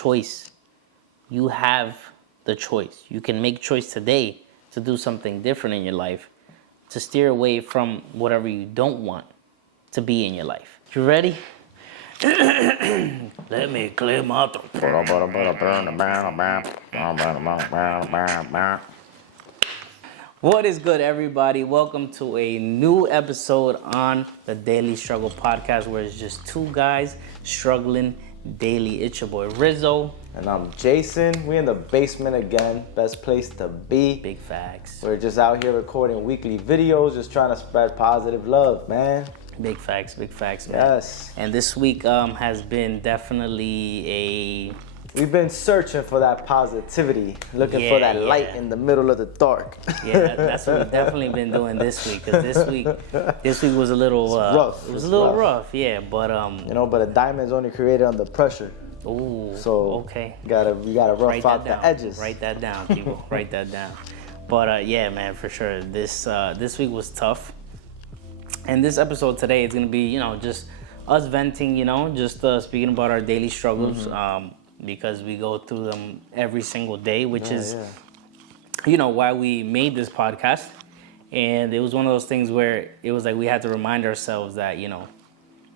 choice. You have the choice. You can make choice today to do something different in your life, to steer away from whatever you don't want to be in your life. You ready? Let me clear my throat. What is good, everybody? Welcome to a new episode on the Daily Struggle Podcast, where it's just two guys struggling daily. It's your boy Rizzo. And I'm Jason. We in the basement again. Best place to be. Big facts. We're just out here recording weekly videos, just trying to spread positive love, man. Big facts, man. Yes. And this week has been definitely We've been searching for that positivity, looking for that light in the middle of the dark. That's what we've definitely been doing this week. Because this week was a little rough. It was a little rough, yeah. But but a diamond's only created under pressure. Ooh. So okay. We gotta rough out the edges. Write that down, people. Write that down. But yeah, man, for sure. This week was tough. And this episode today is gonna be, just us venting, just speaking about our daily struggles. Because we go through them every single day, which is, why we made this podcast. And it was one of those things where it was like we had to remind ourselves that,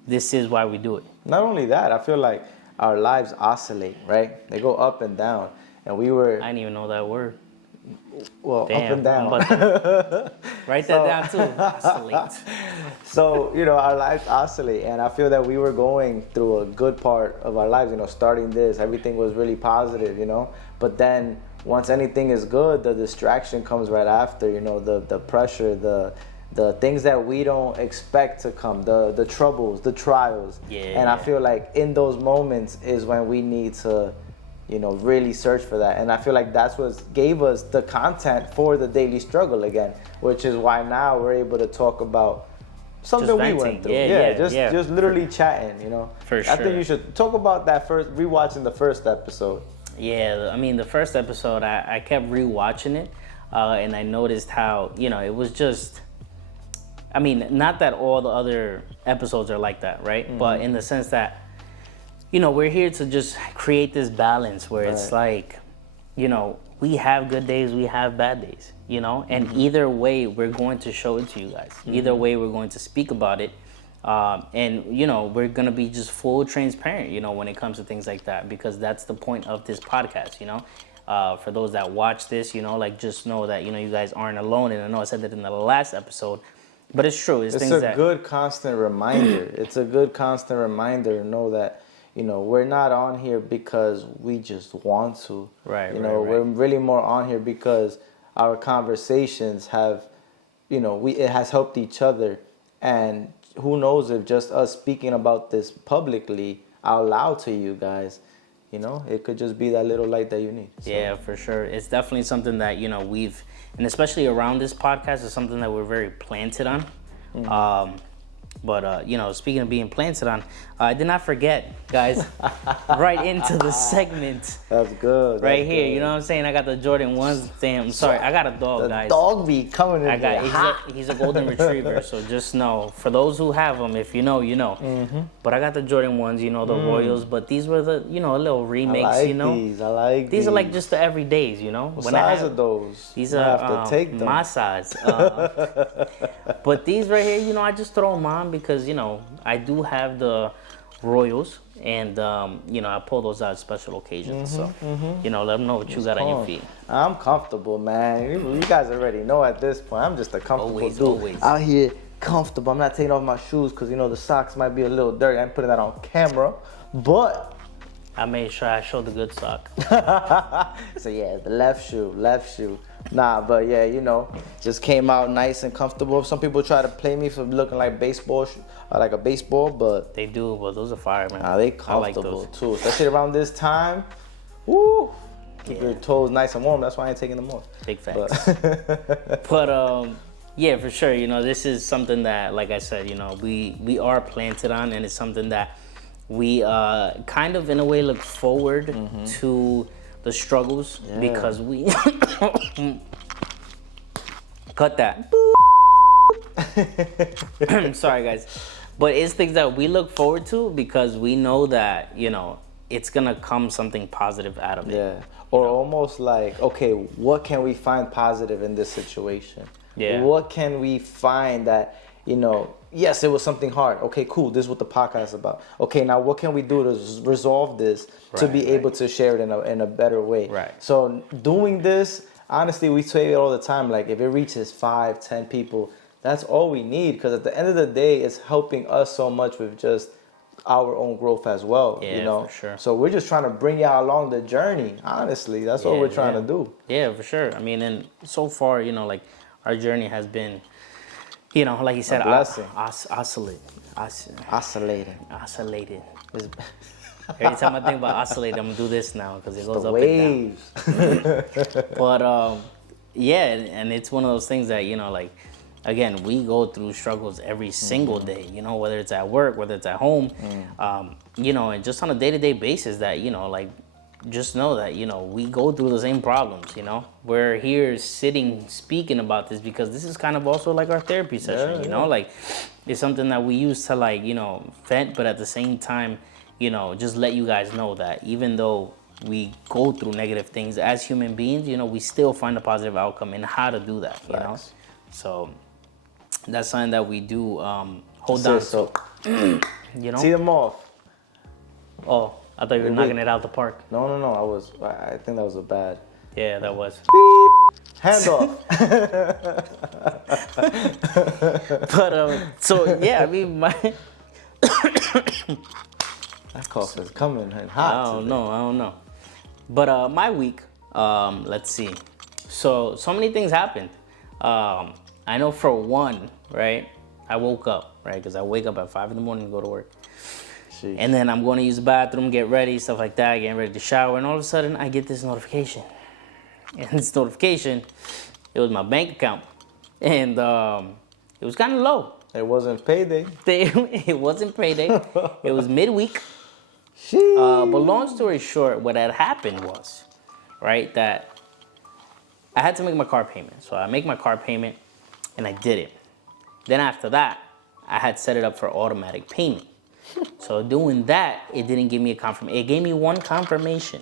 this is why we do it. Not only that, I feel like our lives oscillate, right? They go up and down. And we were... I didn't even know that word. Well, Damn, up and down. Write that down too. Oscillate. So, our lives oscillate, and I feel that we were going through a good part of our lives, starting this, everything was really positive, but then once anything is good, the distraction comes right after, the pressure, the things that we don't expect to come, the troubles, the trials. And I feel like in those moments is when we need to really search for that. And I feel like that's what gave us the content for the daily struggle again, which is why now we're able to talk about something we went through. Just literally chatting, For sure. I think you should talk about that first, rewatching the first episode. Yeah, I mean, the first episode, I kept rewatching it, and I noticed how, it was just, I mean, not that all the other episodes are like that, right? Mm-hmm. But in the sense that, we're here to just create this balance where it's like, we have good days, we have bad days, and either way, we're going to show it to you guys. Either way, we're going to speak about it. And, we're going to be just full transparent, when it comes to things like that, because that's the point of this podcast, for those that watch this, just know that, you guys aren't alone. And I know I said that in the last episode, but it's true. It's a good constant reminder. It's a good constant reminder to know that, we're not on here because we just want to. Right. We're really more on here because our conversations have, it has helped each other. And who knows if just us speaking about this publicly out loud to you guys, it could just be that little light that you need. So. Yeah, for sure. It's definitely something that, we've, and especially around this podcast, is something that we're very planted on. Mm-hmm. But, speaking of being planted on, I did not forget, guys, right into the segment. That's good. Right here, you know what I'm saying? I got the Jordan 1s. Damn, I'm sorry. I got a dog, guys. The dog be coming in there. He's a golden retriever, so just know. For those who have them, if you know, you know. Mm-hmm. But I got the Jordan 1s, the Royals. But these were the, a little remakes, I like these are like just the everydays, What size are those? These are have to take them. My size. But these right here, I just throw them on because, I do have the Royals, and, I pull those out at special occasions. Let them know what you got on your feet. I'm comfortable, man. You guys already know at this point. I'm just a comfortable dude. Always. Out here, comfortable. I'm not taking off my shoes because, the socks might be a little dirty. I'm putting that on camera. But I made sure I showed the good sock. So, yeah, the left shoe. Nah, but yeah, just came out nice and comfortable. Some people try to play me for looking like like a baseball, but they do, but those are fire, man. Nah, they comfortable too, especially around this time. Woo! Keep your toes nice and warm. That's why I ain't taking them off. Big facts. But yeah, for sure. This is something that, like I said, we are planted on, and it's something that we kind of in a way look forward to the struggles because we cut that. Sorry, guys. But it's things that we look forward to because we know that, it's gonna come something positive out of it. Yeah. Or almost like, okay, what can we find positive in this situation? Yeah. What can we find that, yes, it was something hard. Okay, cool. This is what the podcast is about. Okay, now what can we do to resolve this to be able to share it in a better way? Right. So doing this, honestly, we say it all the time. Like if it reaches 5, 10 people, that's all we need. Because at the end of the day, it's helping us so much with just our own growth as well. Yeah, for sure. So we're just trying to bring y'all along the journey. Honestly, that's what we're trying to do. Yeah, for sure. I mean, and so far, like our journey has been, like you said, blessing. Oscillating. Every time I think about oscillate, I'm gonna do this now because it goes The up waves. and down. But yeah, and it's one of those things that like, again, we go through struggles every single day. Whether it's at work, whether it's at home, and just on a day-to-day basis. That like, just know that we go through the same problems. We're here sitting speaking about this because this is kind of also like our therapy session. Like it's something that we use to like vent, but at the same time. Just let you guys know that even though we go through negative things as human beings, we still find a positive outcome in how to do that, Facts. So that's something that we do hold on to. So, See them off. Oh, I thought you were knocking it out the park. No. I think that was a bad. Yeah, that was. Beep. Hand off. But so yeah, I mean my. That cough is coming and hot. I don't know. But my week, let's see. So many things happened. I know for one, right? I woke up, right? Because I wake up at 5 a.m. to go to work. Jeez. And then I'm going to use the bathroom, get ready, stuff like that, getting ready to shower. And all of a sudden, I get this notification. And this notification, it was my bank account. And it was kind of low. It wasn't payday. It wasn't payday. It was midweek. But long story short, what had happened was, right, that I had to make my car payment. So I make my car payment, and I did it. Then after that, I had set it up for automatic payment. So doing that, it didn't give me a confirmation. It gave me one confirmation.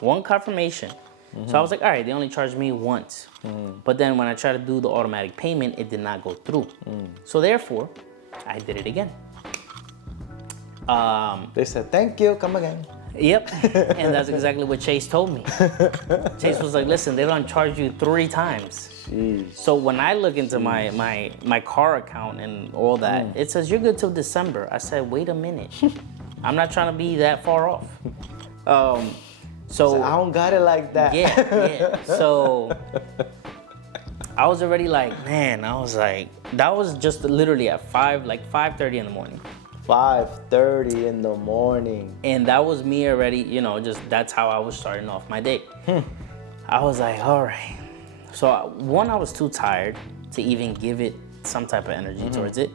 Mm-hmm. So I was like, all right, they only charged me once. Mm-hmm. But then when I tried to do the automatic payment, it did not go through. So therefore, I did it again. They said, thank you, come again. Yep, and that's exactly what Chase told me. Chase was like, listen, they don't charge you 3 times. Jeez. So when I look into my car account and all that, it says you're good till December. I said, wait a minute. I'm not trying to be that far off. So I don't got it like that. Yeah. So I was already like, man, that was just literally at 5:30 in the morning. 5:30 in the morning. And that was me already, just that's how I was starting off my day. I was like, all right. So one, I was too tired to even give it some type of energy towards it.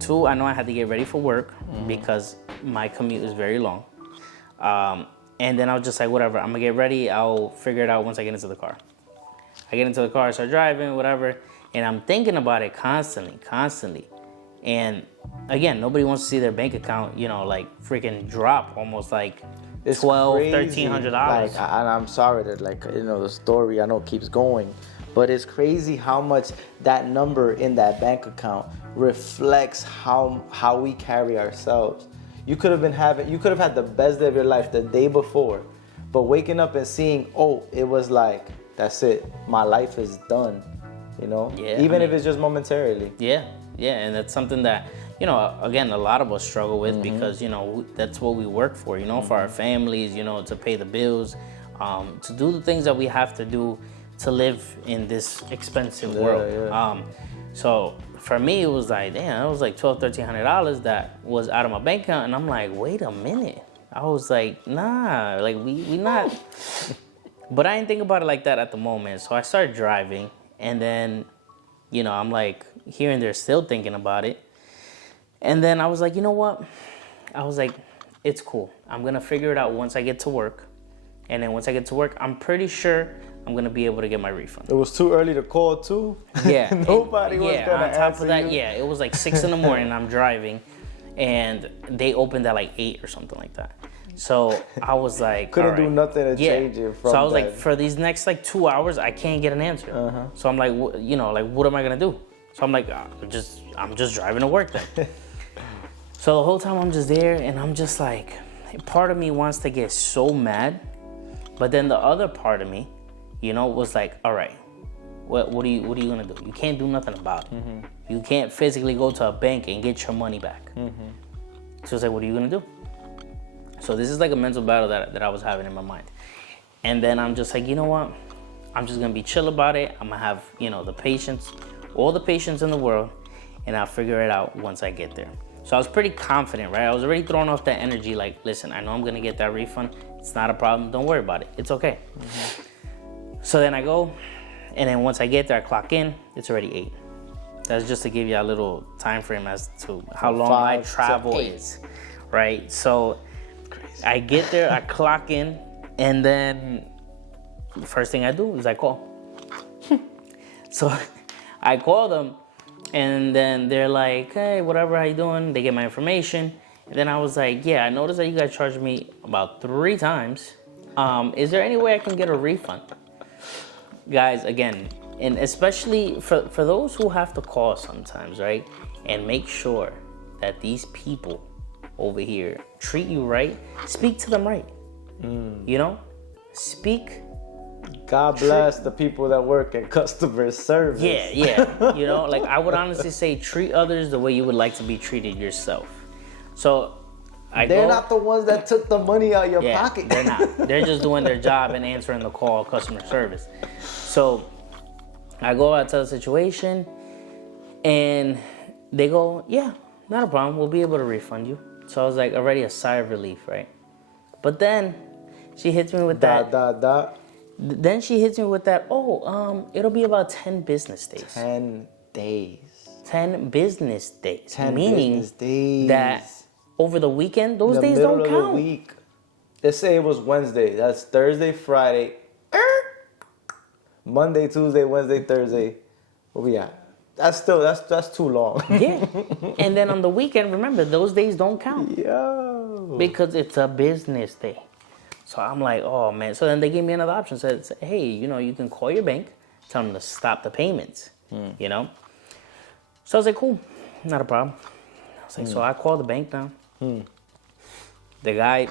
2, I know I had to get ready for work because my commute is very long. And then I was just like, whatever, I'm gonna get ready. I'll figure it out once I get into the car. I get into the car, start driving, whatever. And I'm thinking about it constantly. And again, nobody wants to see their bank account, like freaking drop almost like it's $1,200, $1,300. Like, and I'm sorry that the story I know keeps going, but it's crazy how much that number in that bank account reflects how we carry ourselves. You could have had the best day of your life the day before, but waking up and seeing, it was like, that's it, my life is done, Yeah, even if it's just momentarily. Yeah, and that's something that, again, a lot of us struggle with because, that's what we work for, for our families, to pay the bills, to do the things that we have to do to live in this expensive world. Yeah. So for me, it was like, damn, it was like $1,200, $1,300 that was out of my bank account. And I'm like, wait a minute. I was like, nah, like we not. But I didn't think about it like that at the moment. So I started driving, and then, I'm like here and there still thinking about it. And then I was like, you know what? I was like, it's cool. I'm going to figure it out once I get to work. And then once I get to work, I'm pretty sure I'm going to be able to get my refund. It was too early to call too. Yeah. Nobody was going to answer on top of that, you. yeah, it was like 6 a.m. I'm driving. and they opened at like 8 or something like that. So I was like, Couldn't all do right. nothing to change it from So I was like, that. for these next like 2 hours, I can't get an answer. So I'm like, what am I gonna do? So I'm like, I'm just driving to work then. So the whole time I'm just there, and I'm just like, part of me wants to get so mad, but then the other part of me, was like, all right, what are you gonna do? You can't do nothing about it. You can't physically go to a bank and get your money back. So it's like, what are you gonna do? So this is like a mental battle that I was having in my mind. And then I'm just like, you know what? I'm just gonna be chill about it. I'm gonna have, the patience, all the patience in the world, and I'll figure it out once I get there. So I was pretty confident, right? I was already throwing off that energy, like, listen, I know I'm gonna get that refund. It's not a problem, don't worry about it. It's okay. So then I go, and then once I get there, I clock in, it's already 8. That's just to give you a little time frame as to how long my 5 to travel 8. is, right? So I get there, I clock in, and then the first thing I do is I call. So I call them, and then they're like, hey, whatever, how you doing? They get my information. And then I was like, yeah, I noticed that you guys charged me about 3 times. Is there any way I can get a refund? Guys, again, and especially for those who have to call sometimes, right? And make sure that these people over here treat you right. Speak to them right. Speak. God bless the people that work in customer service. Yeah. Like I would honestly say treat others the way you would like to be treated yourself. So They're not the ones that took the money out of your pocket. They're not. They're just doing their job and answering the call, customer service. So I go out to the situation, and they go, yeah, not a problem. We'll be able to refund you. So I was like, already a sigh of relief, right? But then she hits me with that. Then she hits me with that, it'll be about 10 business days. 10 days. 10 business days. 10 meaning business days. that over the weekend, those days don't count. The middle of the week. Let's say it was Wednesday. That's Thursday, Friday. Monday, Tuesday, Wednesday, Thursday. What we got? That's too long. Yeah. And then on the weekend, remember, those days don't count. Yo. Because it's a business day. So I'm like, oh man. So then they gave me another option. Said, hey, you can call your bank, tell them to stop the payments. So I was like, cool, not a problem. I was like, so I called the bank now. The guy,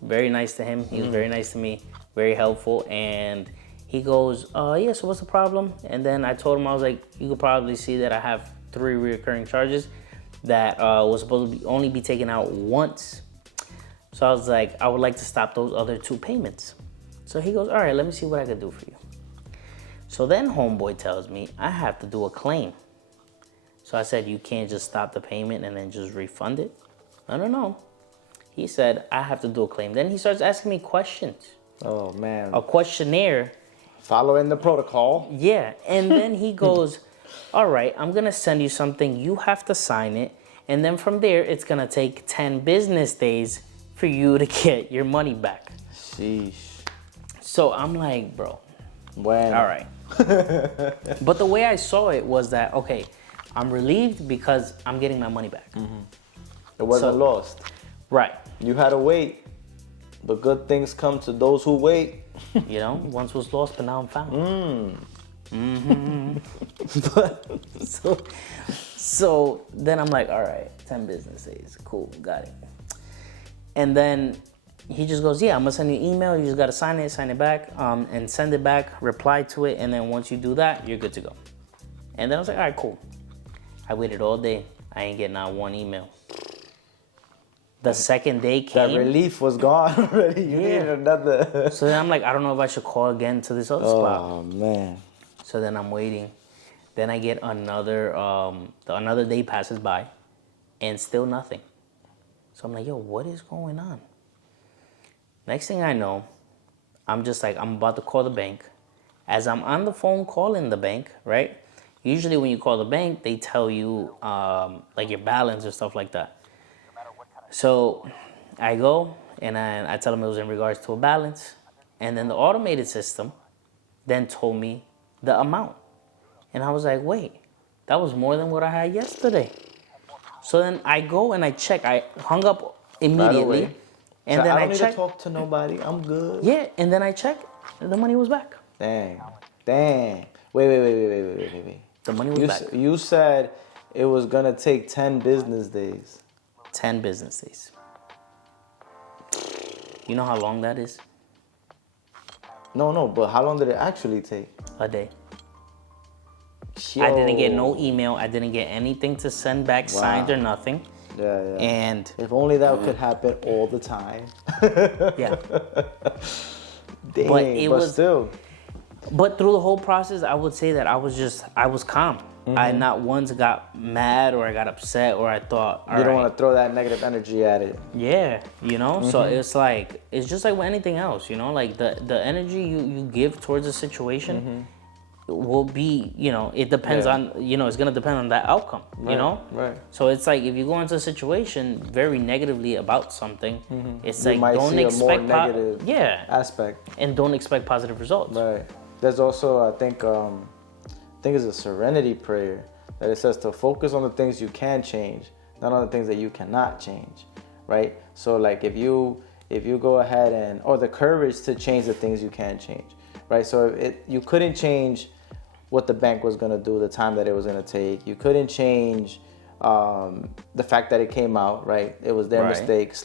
very nice to him. He was very nice to me, very helpful. And he goes, yeah, so what's the problem? And then I told him, I was like, you could probably see that I have 3 recurring charges that was supposed to only be taken out once. So I was like, I would like to stop those other 2 payments. So he goes, all right, let me see what I can do for you. So then homeboy tells me I have to do a claim. So I said, you can't just stop the payment and then just refund it? No. He said, I have to do a claim. Then he starts asking me questions. Oh, man. A questionnaire. Following the protocol. Yeah. And then he goes, all right, I'm going to send you something. You have to sign it. And then from there, it's going to take 10 business days for you to get your money back. Sheesh. So I'm like, bro. When? All right. But the way I saw it was that, okay, I'm relieved because I'm getting my money back. It wasn't lost. Right. You had to wait. But good things come to those who wait. Once was lost, but now I'm found. So then I'm like, all right, 10 business days. Cool, got it. And then he just goes, yeah, I'm going to send you an email. You just got to sign it back, and send it back, reply to it. And then once you do that, you're good to go. And then I was like, all right, cool. I waited all day. I ain't getting not one email. The second day came. That relief was gone already. You needed another. So then I'm like, I don't know if I should call again to this other spot. Oh, man. So then I'm waiting. Then I get another day passes by, and still nothing. So I'm like, yo, what is going on? Next thing I know, I'm just like, I'm about to call the bank. As I'm on the phone calling the bank, right? Usually when you call the bank, they tell you like your balance or stuff like that. So I go and I tell them it was in regards to a balance. And then the automated system then told me the amount. And I was like, wait, that was more than what I had yesterday. So then I go and I check. I hung up immediately. way. And So then I I don't need to checked. talk to nobody. I'm good. Yeah, and then I checked. And the money was back. Dang. Wait. The money was back. You said it was gonna take 10 business days. 10 business days. You know how long that is? No, but how long did it actually take? A day. Yo. I didn't get no email. I didn't get anything to send back signed or nothing. Yeah. And If only that could happen all the time. yeah. Dang, But it was- still. But through the whole process, I would say that I was calm. I not once got mad or I got upset or I thought, all You don't right, want to throw that negative energy at it. yeah, you know? So it's just like with anything else, you know? Like the energy you give towards a situation will be, you know, it depends Yeah. on, you know, it's going to depend on that outcome, you know? Right. So it's like if you go into a situation very negatively about something, it's You like might don't see a more expect negative yeah, aspect. and don't expect positive results. Right. There's also, I think it's a serenity prayer that it says to focus on the things you can change, not on the things that you cannot change, right? So like if you go ahead and, or the courage to change the things you can change, right? So you couldn't change what the bank was gonna do, the time that it was gonna take. You couldn't change the fact that it came out, right? It was their Right. mistake /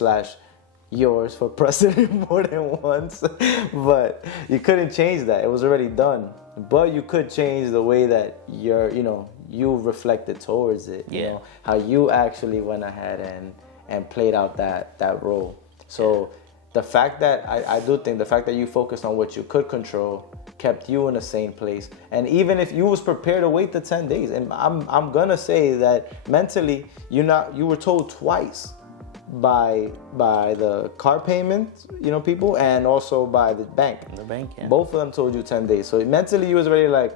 yours for pressing it more than once, but you couldn't change that. It was already done. But you could change the way that you reflected towards it. You Yeah. know, how you actually went ahead and played out that role. So the fact that I do think the fact that you focused on what you could control kept you in a sane place. And even if you was prepared to wait the 10 days, and I'm gonna say that mentally you were told twice by the car payment, people, and also by the bank. The bank, yeah. Both of them told you 10 days. So mentally you was already like,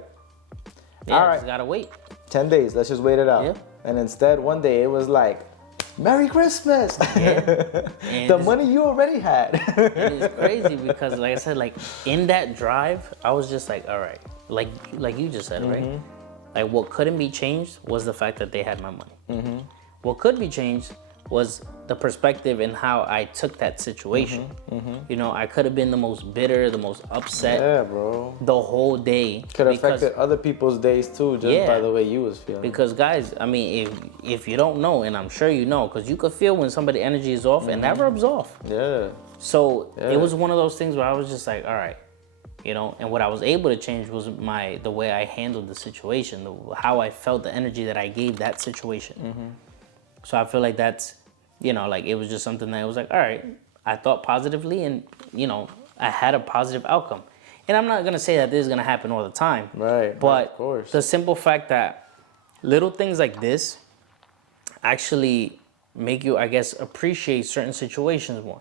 Yeah, all right, just gotta wait. 10 days, let's just wait it out. Yeah. And instead one day it was like, Merry Christmas. And The money you already had. it was crazy because, like I said, like in that drive, I was just like, all right, like you just said, right? Like what couldn't be changed was the fact that they had my money. What could be changed was the perspective and how I took that situation. You know, I could have been the most bitter, the most upset Yeah, bro. the whole day. Could have because- affected other people's days too, just Yeah. by the way you was feeling. Because guys, I mean, if you don't know, and I'm sure you know, because you could feel when somebody energy is off, and that rubs off. Yeah. So Yeah. it was one of those things where I was just like, all right, and what I was able to change was the way I handled the situation, how I felt, the energy that I gave that situation. So I feel like that's, like it was just something that was like, all right, I thought positively, and I had a positive outcome. And I'm not gonna say that this is gonna happen all the time, Right, But of course. the simple fact that little things like this actually make you, I guess, appreciate certain situations more.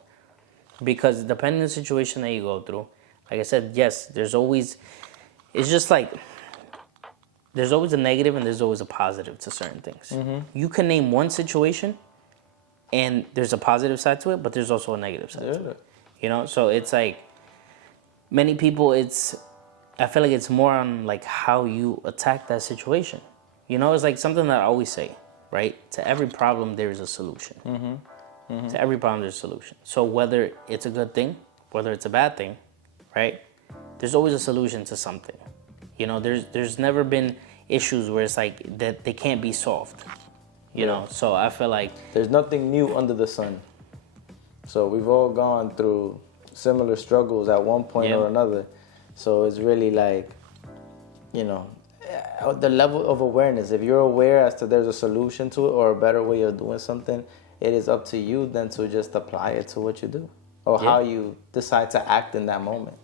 Because depending on the situation that you go through, like I said, yes, there's always a negative and there's always a positive to certain things. You can name one situation and there's a positive side to it, but there's also a negative side to it. So it's like many people, I feel like it's more on like how you attack that situation. It's like something that I always say, right? To every problem, there is a solution. To every problem, there's a solution. So whether it's a good thing, whether it's a bad thing, right? There's always a solution to something. There's never been issues where it's like that they can't be solved. So I feel like There's nothing new under the sun. So we've all gone through similar struggles at one point Yeah. or another. So it's really like, the level of awareness. If you're aware as to there's a solution to it or a better way of doing something, it is up to you then to just apply it to what you do or Yeah. how you decide to act in that moment.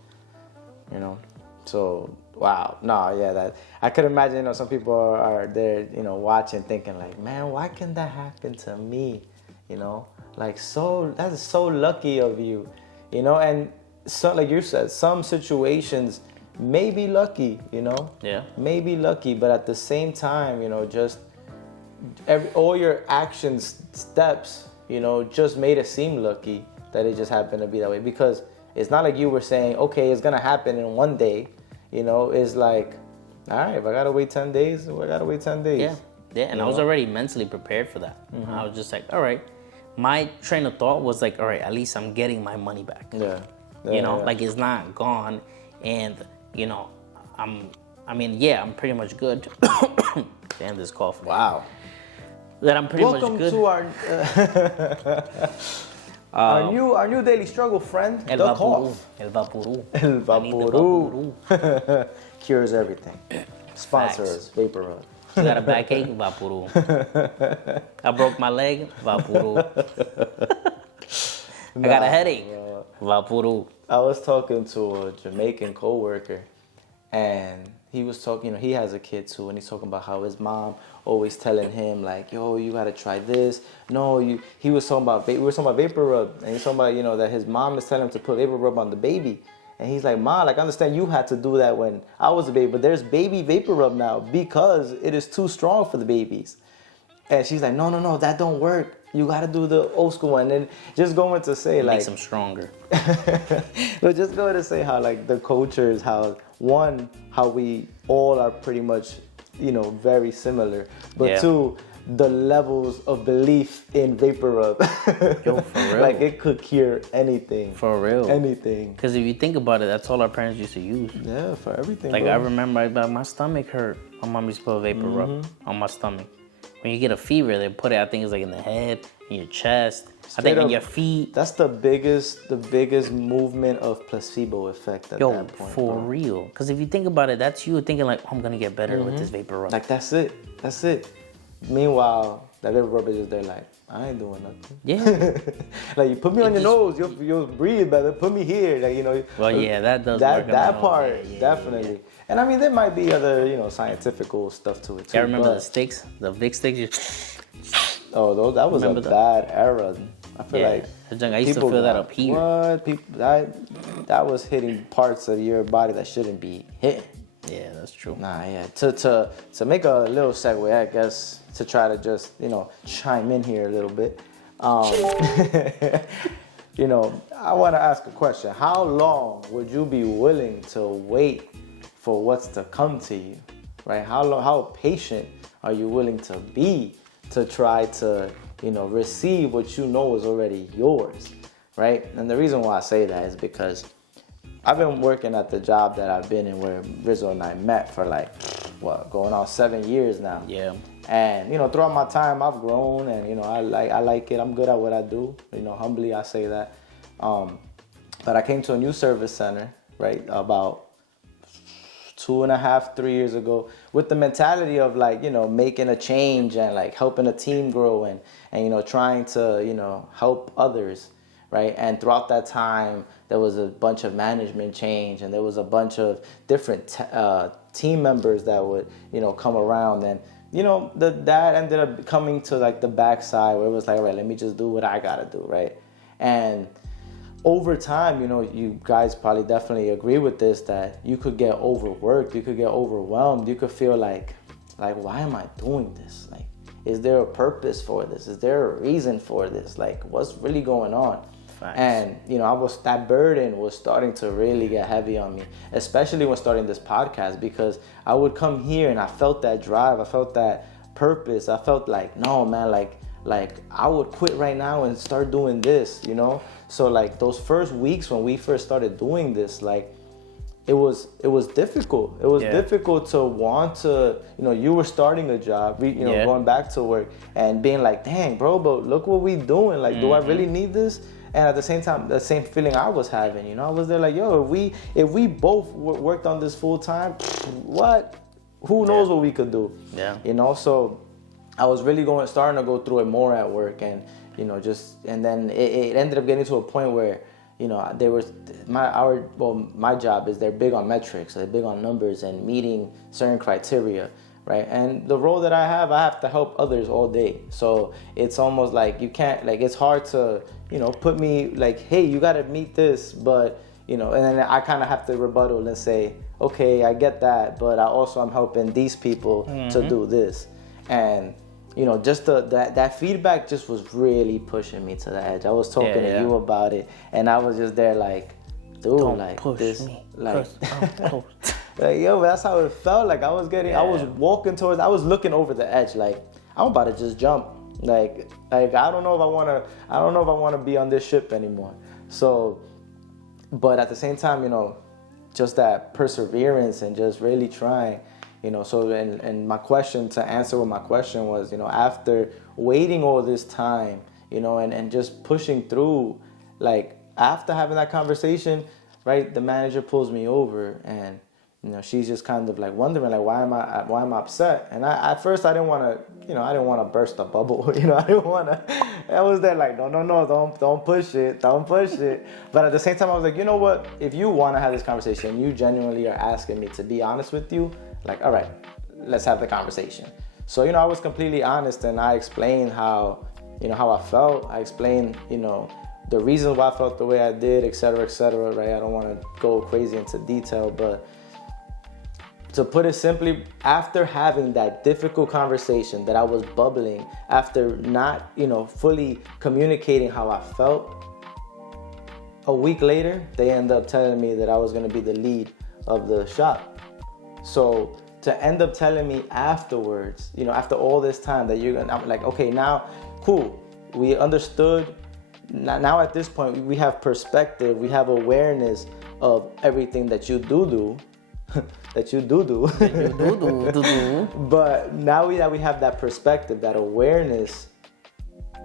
So wow, no, yeah, that I could imagine. Some people are there, watching, thinking like, man, why can that happen to me? Like that is so lucky of you, And so, like you said, some situations may be lucky, Yeah. may be lucky, but at the same time, just all your actions, steps, just made it seem lucky that it just happened to be that way. Because it's not like you were saying, okay, it's gonna happen in one day. It's like, all right, if I gotta wait 10 days, I gotta wait 10 days. Yeah. Yeah, and I was already mentally prepared for that. I was just like, all right. My train of thought was like, all right, at least I'm getting my money back. Yeah. You know, like it's not gone, and you know, I'm pretty much good. Damn, this cough. Wow. That I'm pretty Welcome much good. to our new daily struggle, friend. El the Vaporú. cough. El Vaporú. El I need the Vaporú. Cures everything. Sponsor Facts. us, Vapor Rub. I got a backache, Vaporú. I broke my leg, Vaporú. I got a headache, Vaporú. I was talking to a Jamaican coworker, and he was talking. You know, he has a kid too, and he's talking about how his mom always telling him like, "Yo, you gotta try this." No, you. He was talking about we were talking about Vapor Rub, and he's talking about that his mom is telling him to put Vapor Rub on the baby. And he's like, Ma, like, I understand you had to do that when I was a baby, but there's baby Vapor Rub now because it is too strong for the babies. And she's like, no, that don't work. You got to do the old school one. And just going to say, like... Makes them stronger. But just going to say how, like, the cultures, how we all are pretty much, very similar. But two, the levels of belief in Vapor Rub. Yo, for real. Like, it could cure anything. For real. Anything. Because if you think about it, that's all our parents used to use. Yeah, for everything. Like, bro. I remember my stomach hurt. My mom used to put a Vapor Rub on my stomach. When you get a fever, they put it, I think it's like in the head, in your chest, I think in your feet. That's the biggest movement of placebo effect at that point. For real. Because if you think about it, that's you thinking like, oh, I'm going to get better with this Vapor Rub. Like, that's it. Meanwhile, that Vapor Rub is just there like, I ain't doing nothing. Yeah. Like, you put me on your nose, you'll breathe better. Put me here, like, Well, yeah, that does work. That part, definitely. Yeah. And I mean, there might be other, scientifical stuff to it too. I remember the sticks, the Vic sticks. That was a bad era. I feel like I used to feel that up here. What? That was hitting parts of your body that shouldn't be hitting. Yeah, that's true. Nah, yeah. To make a little segue, I guess, to try to just, chime in here a little bit. I want to ask a question. How long would you be willing to wait for what's to come to you, right? How patient are you willing to be to try to, receive what you know is already yours, right? And the reason why I say that is because I've been working at the job that I've been in where Rizzo and I met for going on 7 years now. Yeah. And, throughout my time, I've grown and, I like it. I'm good at what I do. Humbly, I say that. But I came to a new service center, right, about 2.5, 3 years ago with the mentality of making a change and helping a team grow and trying to, help others, right? And throughout that time, there was a bunch of management change and there was a bunch of different team members that would, come around and, that ended up coming to the backside where it was like, all right, let me just do what I gotta do, right? And over time, you guys probably definitely agree with this, that you could get overworked, you could get overwhelmed, you could feel like why am I doing this? Like, is there a purpose for this? Is there a reason for this? Like, what's really going on? Facts. And, that burden was starting to really get heavy on me, especially when starting this podcast, because I would come here and I felt that drive, I felt that purpose, I felt like, no, man, like I would quit right now and start doing this, So those first weeks when we first started doing this, it was difficult. It was difficult to want to, you were starting a job, going back to work and being like, dang, bro, but look what we doing. Do I really need this? And at the same time, the same feeling I was having, I was there like, yo, if we both worked on this full time, what? Who knows what we could do? Yeah. So I was really starting to go through it more at work, and and then it ended up getting to a point where they were my job is they're big on metrics, they're big on numbers and meeting certain criteria, right? And the role that I have to help others all day, so it's almost like you can't it's hard to put me hey, you got to meet this, but and then I kind of have to rebuttal and say, okay, I get that, but I'm helping these people to do this. And just that feedback just was really pushing me to the edge. I was talking to you about it, and I was just there dude, Don't push this, me, Like, yo, that's how it felt. Like I was walking towards, I was looking over the edge. Like I'm about to just jump. Like I don't know if I want to be on this ship anymore. So, but at the same time, just that perseverance and just really trying, So, and my question to answer what my question was, after waiting all this time, and just pushing through, like after having that conversation, right? The manager pulls me over and. She's just kind of like wondering, like, why am I upset? And at first I didn't want to, burst a bubble. I didn't want to. I was there like, no, don't push it. But at the same time, I was like, you know what? If you want to have this conversation, you genuinely are asking me to be honest with you. Like, all right, let's have the conversation. So, I was completely honest, and I explained how I felt. I explained, the reasons why I felt the way I did, et cetera, right? I don't want to go crazy into detail, but. To put it simply, after having that difficult conversation that I was bubbling, after not, fully communicating how I felt, a week later, they ended up telling me that I was going to be the lead of the shop. So to end up telling me afterwards, after all this time that I'm like, okay, now, cool, we understood. Now at this point, we have perspective, we have awareness of everything that you do. That you do. But now that we have that perspective, that awareness,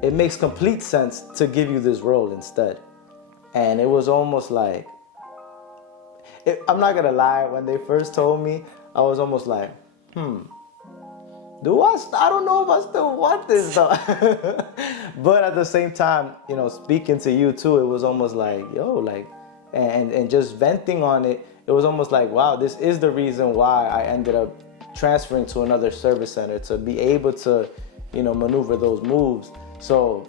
it makes complete sense to give you this role instead. And it was almost like, I'm not gonna lie, when they first told me, I was almost like, I don't know if I still want this though. But at the same time, speaking to you too, it was almost like, and just venting on it, it was almost like, wow, this is the reason why I ended up transferring to another service center, to be able to, maneuver those moves. So,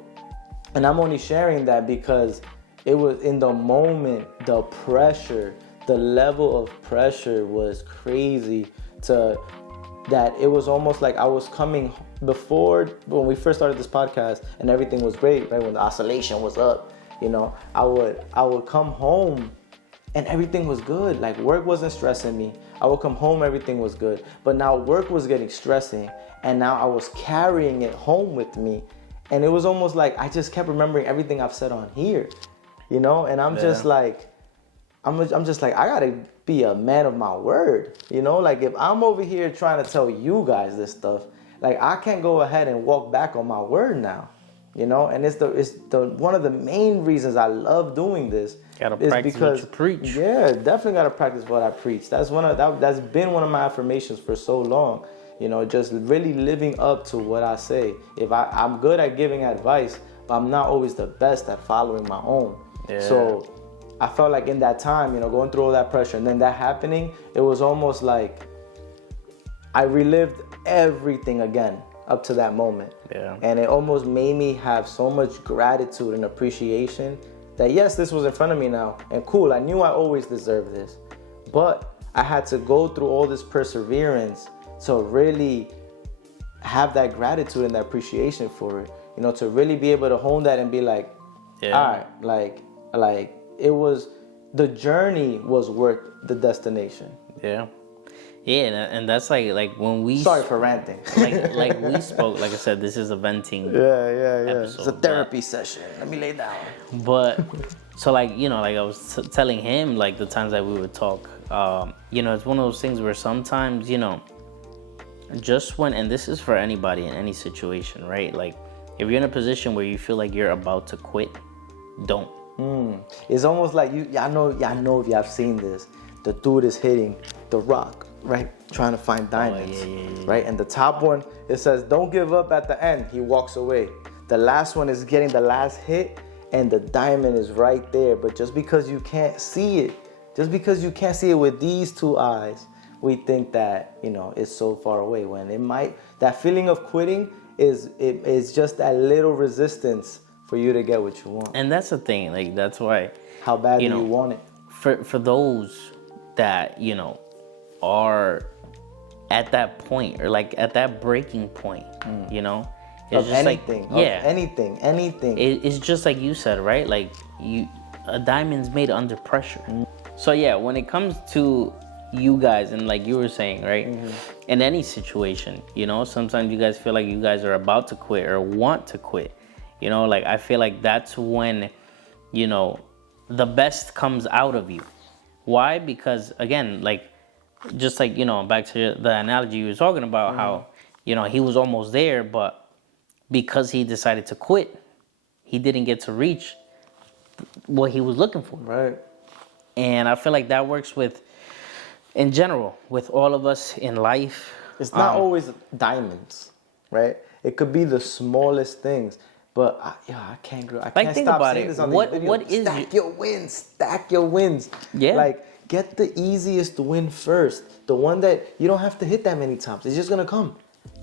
and I'm only sharing that because it was in the moment, the pressure, the level of pressure was crazy that it was almost like I was coming before, when we first started this podcast and everything was great, right? When the oscillation was up, I would come home and everything was good. Like work wasn't stressing me. I would come home, everything was good. But now work was getting stressing, and now I was carrying it home with me. And it was almost like I just kept remembering everything I've said on here, And I'm just like, I'm just like, I gotta be a man of my word, Like if I'm over here trying to tell you guys this stuff, like I can't go ahead and walk back on my word now, And it's the one of the main reasons I love doing this. Gotta practice what you preach. Yeah, definitely gotta practice what I preach. That's been one of my affirmations for so long. Just really living up to what I say. If I'm good at giving advice, but I'm not always the best at following my own. Yeah. So I felt like in that time, going through all that pressure and then that happening, it was almost like I relived everything again up to that moment. Yeah. And it almost made me have so much gratitude and appreciation that yes, this was in front of me now, and cool, I knew I always deserved this, but I had to go through all this perseverance to really have that gratitude and that appreciation for it, to really be able to hone that and be like, all right, like it was, the journey was worth the destination. Yeah. Yeah, and that's like when we... Sorry for ranting. like we spoke, like I said, this is a venting episode. It's a therapy session. Let me lay down. But, so like I was telling him, like the times that we would talk, it's one of those things where sometimes, just when, and this is for anybody in any situation, right? Like, if you're in a position where you feel like you're about to quit, don't. It's almost like y'all know if y'all have seen this. The dude is hitting the rock, right? Trying to find diamonds, right? And the top one, it says, don't give up at the end. He walks away. The last one is getting the last hit, and the diamond is right there. But just because you can't see it, with these two eyes, we think that, it's so far away, when it might, that feeling of quitting is just that little resistance for you to get what you want. And that's the thing, like, that's why. How bad do you want it? For those that, are at that point, or like at that breaking point, it's of just anything, like, anything. It's just like you said, right? Like a diamond's made under pressure. So yeah, when it comes to you guys, and like you were saying, right? In any situation, sometimes you guys feel like you guys are about to quit or want to quit. Like I feel like that's when, the best comes out of you. Why? Because again, like, just like, back to the analogy you were talking about, how, he was almost there, but because he decided to quit, he didn't get to reach what he was looking for. Right. And I feel like that works in general, with all of us in life. It's not always diamonds, right? It could be the smallest things. But I can't think stop about saying it. this on What the video. is Stack your wins. Yeah. Like, get the easiest win first. The one that you don't have to hit that many times. It's just gonna come.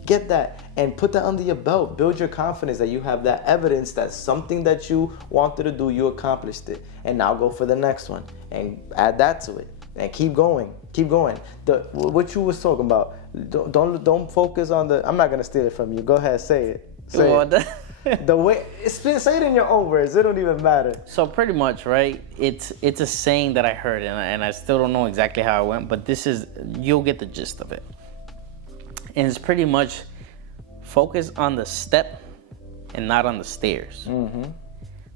Get that and put that under your belt. Build your confidence that you have that evidence that something that you wanted to do, you accomplished it. And now go for the next one and add that to it. And keep going. Keep going. What you was talking about. Don't focus on the. I'm not gonna steal it from you. Go ahead, say it. Say it. The way, say it in your own words. It don't even matter. So pretty much, right? It's a saying that I heard, and I still don't know exactly how it went, but you'll get the gist of it. And it's pretty much focus on the step and not on the stairs.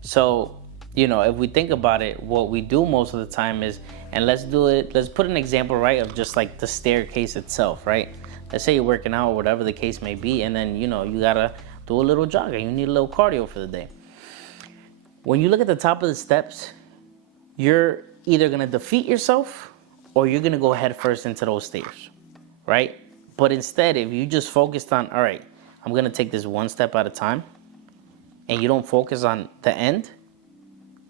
So, if we think about it, what we do most of the time is, and let's put an example, right, of just like the staircase itself, right? Let's say you're working out or whatever the case may be, and then, you gotta do a little jogging. You need a little cardio for the day. When you look at the top of the steps, you're either gonna defeat yourself or you're gonna go head first into those stairs, right? But instead, if you just focused on, all right, I'm gonna take this one step at a time, and you don't focus on the end,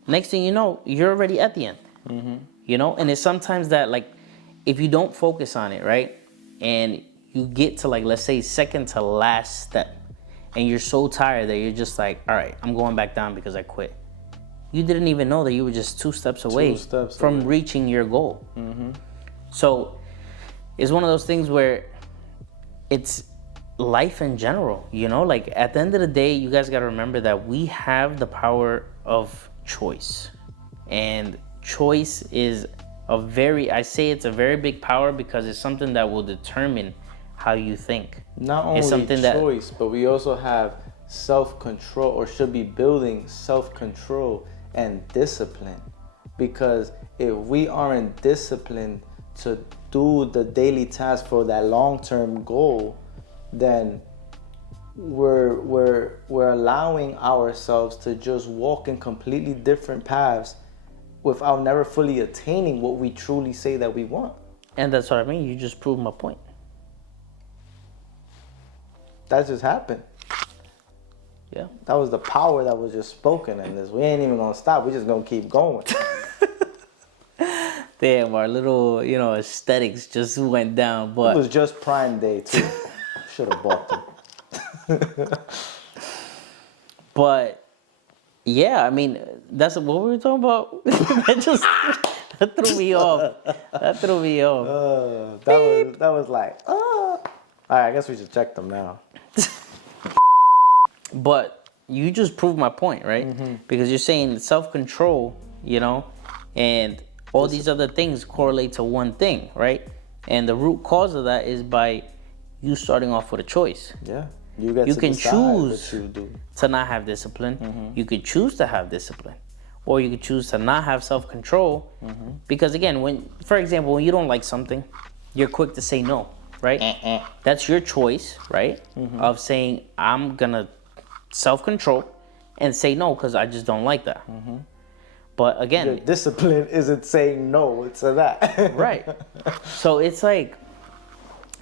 next thing you know, you're already at the end. And it's sometimes that, like, if you don't focus on it, right, and you get to, like, let's say second to last step, and you're so tired that you're just like, all right, I'm going back down because I quit. You didn't even know that you were just 2 steps away from reaching your goal. So it's one of those things where it's life in general, like at the end of the day, you guys got to remember that we have the power of choice. And choice is it's a very big power, because it's something that will determine how you think. Not only choice, but we also have self-control, or should be building self-control and discipline. Because if we aren't disciplined to do the daily task for that long-term goal, then we're allowing ourselves to just walk in completely different paths without never fully attaining what we truly say that we want. And that's what I mean. You just proved my point. That just happened. Yeah. That was the power that was just spoken in this. We ain't even gonna stop. We're just gonna keep going. Damn, our little, aesthetics just went down. But it was just Prime Day too. Should have bought them. But yeah, I mean, that's what we were talking about. That threw me off. That was like, all right, I guess we should check them now. But you just proved my point, right? Because you're saying self-control, and all these other things correlate to one thing, right? And the root cause of that is by you starting off with a choice. Yeah. You can choose to not have discipline. You could choose to have discipline. Or you could choose to not have self-control. Because again, for example, when you don't like something, you're quick to say no, right? That's your choice, right? Of saying, I'm gonna self-control and say no because I just don't like that. But again, your discipline isn't saying no, it's a that. Right. So it's like,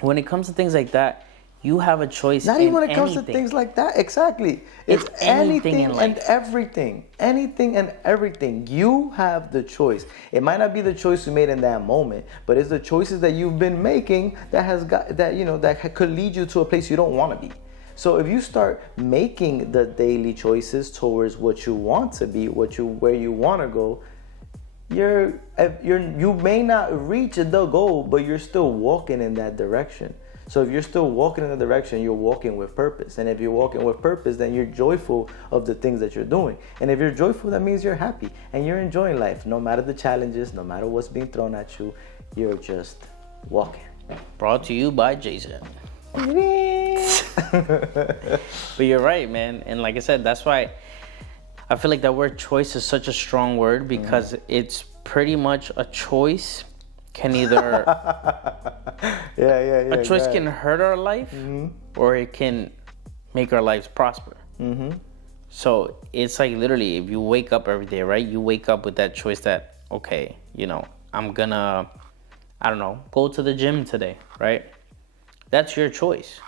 when it comes to things like that, you have a choice. Not even when it comes to things like that. Exactly. It's anything and everything. Anything and everything. You have the choice. It might not be the choice you made in that moment, but it's the choices that you've been making that could lead you to a place you don't want to be. So if you start making the daily choices towards what you want to be, where you want to go, you may not reach the goal, but you're still walking in that direction. So if you're still walking in the direction, you're walking with purpose. And if you're walking with purpose, then you're joyful of the things that you're doing. And if you're joyful, that means you're happy and you're enjoying life. No matter the challenges, no matter what's being thrown at you, you're just walking. Brought to you by Jason. But you're right, man. And like I said, that's why I feel like that word choice is such a strong word, because it's pretty much a choice can either Yeah. a choice can hurt our life, or it can make our lives prosper. So it's like literally, if you wake up every day, right? You wake up with that choice that, okay, you know, I'm gonna, I don't know, go to the gym today, right? That's your choice.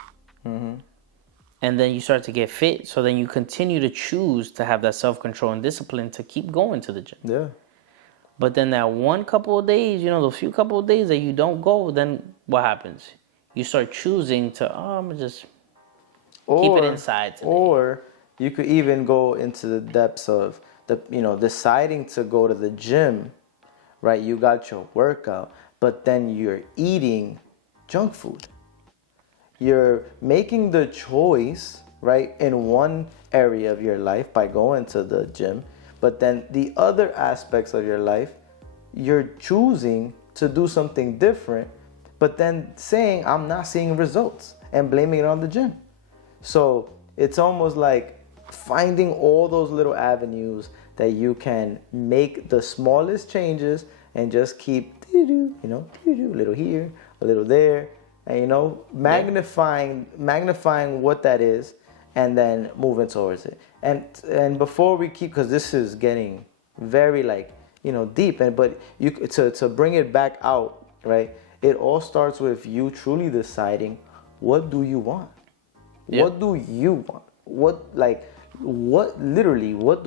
And then you start to get fit. So then you continue to choose to have that self-control and discipline to keep going to the gym. Yeah. But then that one couple of days, you know, those few couple of days that you don't go, then what happens? You start choosing to, I'm gonna just keep it inside today. Or you could even go into the depths of deciding to go to the gym, right? You got your workout, but then you're eating junk food. You're making the choice, right, in one area of your life by going to the gym, but then the other aspects of your life, you're choosing to do something different, but then saying, I'm not seeing results, and blaming it on the gym. So it's almost like finding all those little avenues that you can make the smallest changes and just keep, a little here, a little there, and magnifying what that is, and then moving towards it. And before we keep, because this is getting very deep, but you to bring it back out, right? It all starts with you truly deciding, what do you want? Yeah. What do you want? What do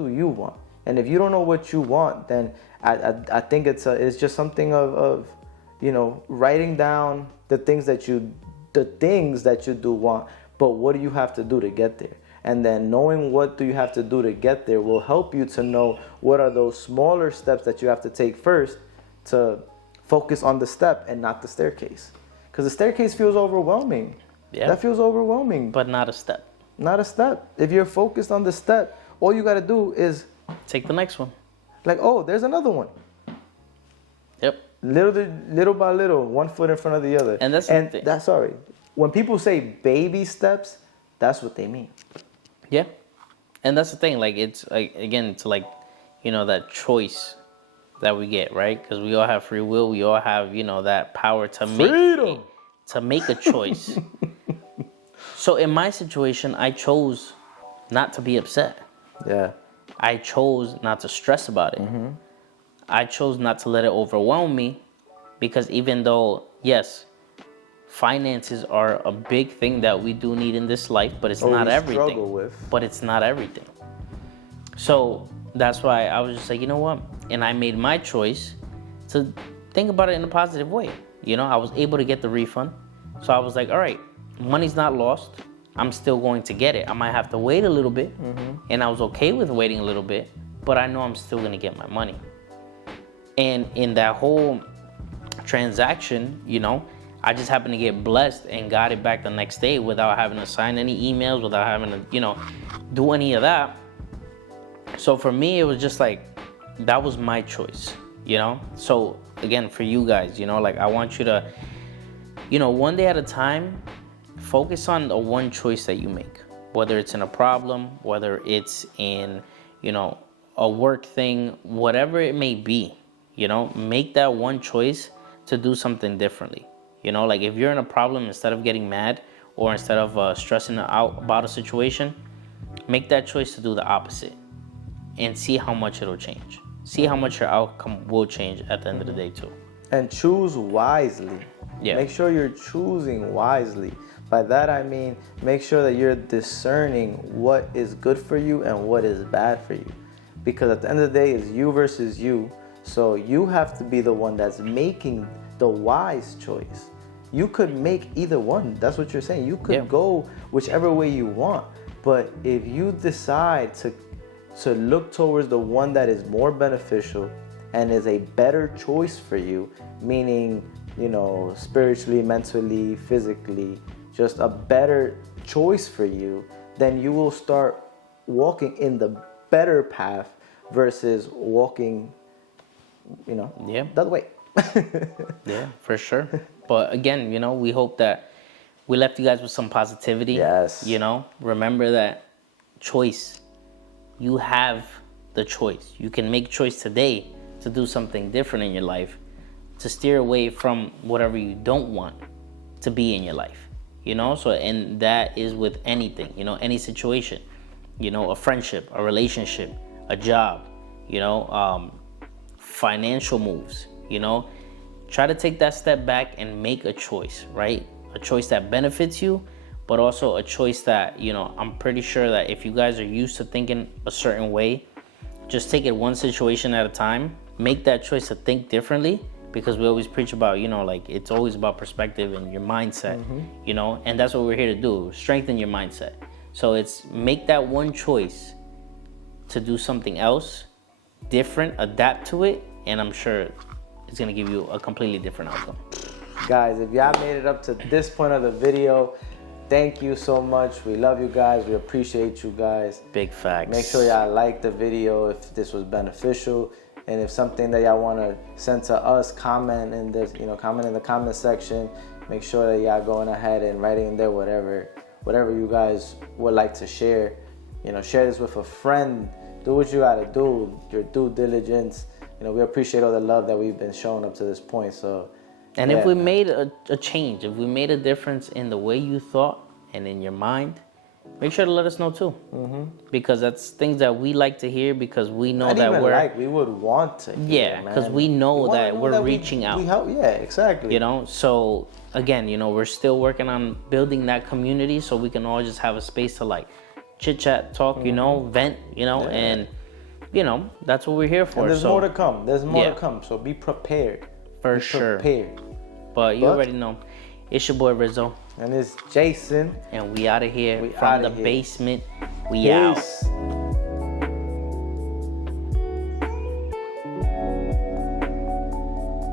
you want? And if you don't know what you want, then I think it's just something of writing down the things that you do want, but what do you have to do to get there? And then knowing what do you have to do to get there will help you to know what are those smaller steps that you have to take first to focus on the step and not the staircase. Because the staircase feels overwhelming. Yeah. That feels overwhelming. But not a step. Not a step. If you're focused on the step, all you got to do is take the next one. There's another one. Yep. Little by little, one foot in front of the other. And that's sorry. When people say baby steps, that's what they mean. Yeah. And that's the thing. Like, it's like, again, it's like, that choice that we get, right? Because we all have free will. We all have, that power to make a choice. So in my situation, I chose not to be upset. Yeah. I chose not to stress about it. I chose not to let it overwhelm me, because even though, yes, finances are a big thing that we do need in this life, but it's not everything. Struggle with. But it's not everything. So that's why I was just like, you know what? And I made my choice to think about it in a positive way. I was able to get the refund. So I was like, all right, money's not lost. I'm still going to get it. I might have to wait a little bit. And I was okay with waiting a little bit, but I know I'm still going to get my money. And in that whole transaction, I just happened to get blessed and got it back the next day without having to sign any emails, without having to, do any of that. So for me, it was just like, that was my choice, So again, for you guys, I want you to, one day at a time, focus on the one choice that you make, whether it's in a problem, whether it's in, a work thing, whatever it may be, make that one choice to do something differently. Like, if you're in a problem, instead of getting mad or instead of stressing out about a situation, make that choice to do the opposite and see how much it'll change. See how much your outcome will change at the end of the day too. And choose wisely. Yeah. Make sure you're choosing wisely. By that I mean, make sure that you're discerning what is good for you and what is bad for you. Because at the end of the day, it's you versus you. So you have to be the one that's making the wise choice. You could make either one. That's what you're saying. You could go whichever way you want. But if you decide to look towards the one that is more beneficial and is a better choice for you, meaning, spiritually, mentally, physically, just a better choice for you, then you will start walking in the better path versus walking, the other way. Yeah, for sure. But again, we hope that we left you guys with some positivity. Yes. Remember that choice. You have the choice. You can make choice today to do something different in your life, to steer away from whatever you don't want to be in your life. So, and that is with anything, any situation, a friendship, a relationship, a job, financial moves, try to take that step back and make a choice, right? A choice that benefits you, but also a choice that, I'm pretty sure that if you guys are used to thinking a certain way, just take it one situation at a time, make that choice to think differently, because we always preach about, it's always about perspective and your mindset, and that's what we're here to do, strengthen your mindset. So it's make that one choice to do something else different, adapt to it, and I'm sure it's gonna give you a completely different outcome. Guys, if y'all made it up to this point of the video, thank you so much. We love you guys. We appreciate you guys. Big facts. Make sure y'all like the video if this was beneficial. And if something that y'all want to send to us, comment in this, comment in the comment section. Make sure that y'all going ahead and writing in there whatever you guys would like to share. Share this with a friend. Do what you gotta do. Your due diligence. We appreciate all the love that we've been showing up to this point. So, and if we made a change, if we made a difference in the way you thought and in your mind, make sure to let us know too, because that's things that we like to hear, because we know that we would want to hear, because we know that we're reaching out. Exactly. So again, we're still working on building that community so we can all just have a space to chit chat, talk, vent, and that's what we're here for. And there's more to come. There's more to come. So be prepared. For sure. But you already know. It's your boy Rizzo. And it's Jason. And we out of here from the basement. We out.